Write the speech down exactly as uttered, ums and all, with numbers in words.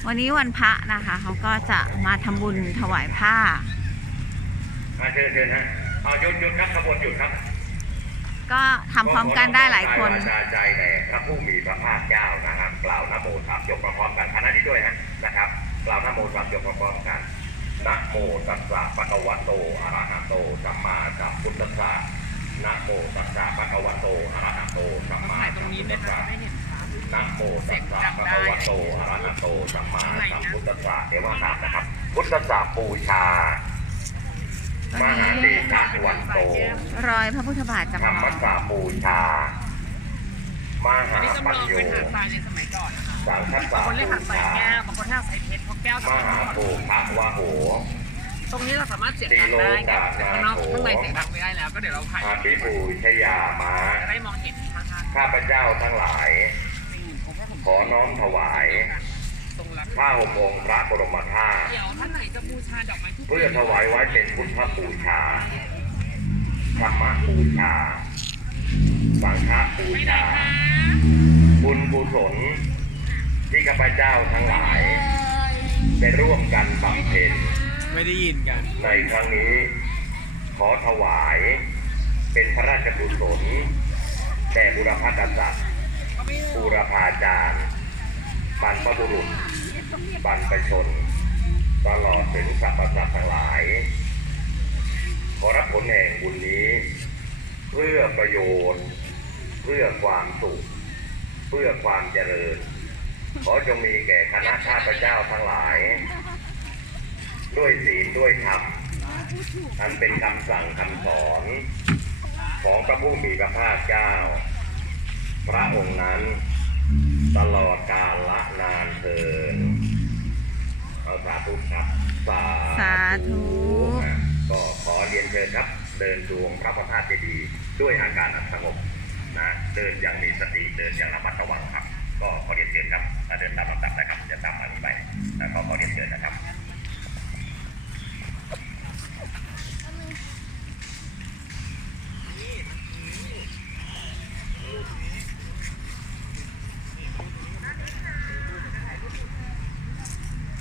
วันนี้วันพระนะคะเขาก็จะมาทำบุญถวายผ้ามาเชิญเชิญฮะเอาหยุดหยุดครับขบวนหยุดครับก็ทำพร้อมกันได้หลายคนใจใจแด่พระผู้มีพระภาคเจ้านะครับกล่าวนะโมสามจบพร้อมกันคณะนี้ด้วยฮะนะครับกล่าวนะโมสามจบพร้อมกันนะโมตัสสะภะคะวะโตอะระหะโตสัมมาสัมพุทธัสสะนะโมตัสสะภะคะวะโตอะระหะโตสัมมาสัมพุทธัสสะนะโมตัสสะภะคะวะโตอะระหะโตสัมมาสัมพุทธัสสะเดี๋ยวว่าตามนะครับพุทธัสสะบูชามหาเดชะวันโตรอยพระพุทธบาทจำลองธรรมสาบูชามหาปัญโยสังฆสาบูชามหาภูพะวะโหตรงนี้เราสามารถเสียงดังได้ไงแต่ข้างนอกข้างในเสียงดังไม่ได้แล้วก็เดี๋ยวเราถ่ายอาภิปูชยามาจะได้มองเห็นข้าพเจ้าทั้งหลายขอน้อมถวายผ้าห่มองค์พระบรมธาตุเพื่อถวายไว้เป็นพุทธบูชาธรรมบูชาสังฆบูชาบุญกุศลที่ข้าพเจ้าทั้งหลายได้ร่วมกันบำเพ็ญไม่ได้ยินกันในครั้งนี้ขอถวายเป็นพระราชกุศลแด่บุรพกษัตริย์บูรพาจารย์บรรพบุรุษบรรพชนตลอดถึงสรรพสัตว์ทั้งหลายขอรับผลแห่งบุญนี้เพื่อประโยชน์เพื่อความสุขเพื่อความเจริญขอจงมีแก่คณะข้าพเจ้าทั้งหลายด้วยศีลด้วยธรรมอันเป็นคำสั่งคำสอนของพระผู้มีพระภาคเจ้าพระองค์นั้นตลอดกาลละนานเทินเอาสาธุครับสาธุก็ขอเรียนเชิญครับเดินดวงพระประธาตุเจดีย์ด้วยอาการสงบนะเดินอย่างมีสติเดินอย่างระมัดระวังครับก็ขอเรียนเชิญครับเดินตามลำดับนะครับจะตามมานี้ไปแล้วก็ขอเรียนเชิญนะครับ